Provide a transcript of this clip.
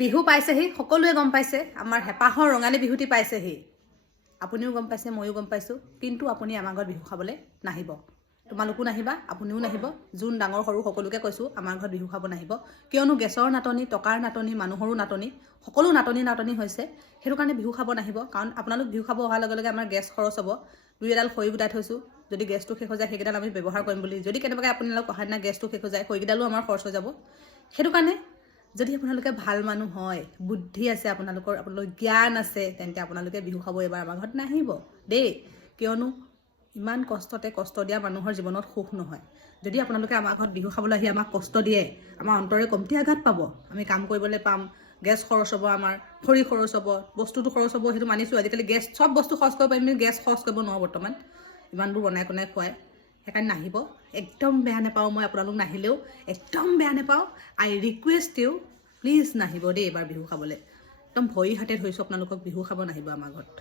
বিহু পাইছেহি, সকলোৱে গম পাইছে, আমাৰ হেঁপাহৰ ৰঙালী বিহুটি পাইছেহি। আপুনিও গম পাইছে, ময়ো গম পাইছোঁ, কিন্তু আপুনি আমাৰ ঘৰত বিহু খাবলৈ নাহিব। তোমালোকো নাহিবা, আপুনিও নাহিব। যোন ডাঙৰ সৰু সকলোকে কৈছোঁ আমাৰ ঘৰত বিহু খাব নাহিব। কিয়নো গেছৰ নাটনি, টকাৰ নাটনি, মানুহৰো নাটনি, সকলো নাটনি হৈছে। সেইটো কাৰণে বিহু খাব নাহিব। কাৰণ আপোনালোক বিহু খাব অহাৰ লগে লগে আমাৰ গেছ খৰচ হ'ব। 2 এডাল খৰি গোটাই থৈছোঁ, যদি গেছটো শেষ হৈ যায় সেইকেইডাল আমি ব্যৱহাৰ কৰিম বুলি। যদি কেনেবাকৈ আপোনালোক অহা দিনা গেছটো শেষ হৈ যায়, খৰিকেইডালো আমাৰ খৰচ হৈ যাব। সেইটো কাৰণে যদি আপোনালোকে ভাল মানুহ হয়, বুদ্ধি আছে আপোনালোকৰ জ্ঞান আছে, তেন্তে আপোনালোকে বিহু খাব এবাৰ আমাৰ ঘৰত নাহিব দেই। কিয়নো ইমান কষ্ট দিয়া মানুহৰ জীৱনত সুখ নহয়। যদি আপোনালোকে আমাৰ ঘৰত বিহু খাবলৈ আহি আমাক কষ্ট দিয়ে, আমাৰ অন্তৰে কমটি আঘাত পাব। আমি কাম কৰিবলৈ পাম, গেছ খৰচ হ'ব, আমাৰ খৰি খৰচ হ'ব, বস্তুটো খৰচ হ'ব, সেইটো মানিছোঁ। আজিকালি গেছ চব বস্তু খৰচ কৰিব পাৰিম, গেছ খৰচ কৰিব নোৱাৰোঁ বৰ্তমান, ইমানবোৰ বনাই খুৱায়। সেইকাৰণে নাহিব, একদম বেয়া নাপাওঁ। মই আপোনালোক নাহিলেও একদম বেয়া নাপাওঁ। আই ৰিকুৱেষ্ট ইউ, প্লিজ নাহিব দেই এবাৰ বিহু খাবলৈ। একদম ভৰি হাতে ধৰিছোঁ আপোনালোকক, বিহু খাব নাহিব আমাৰ ঘৰত।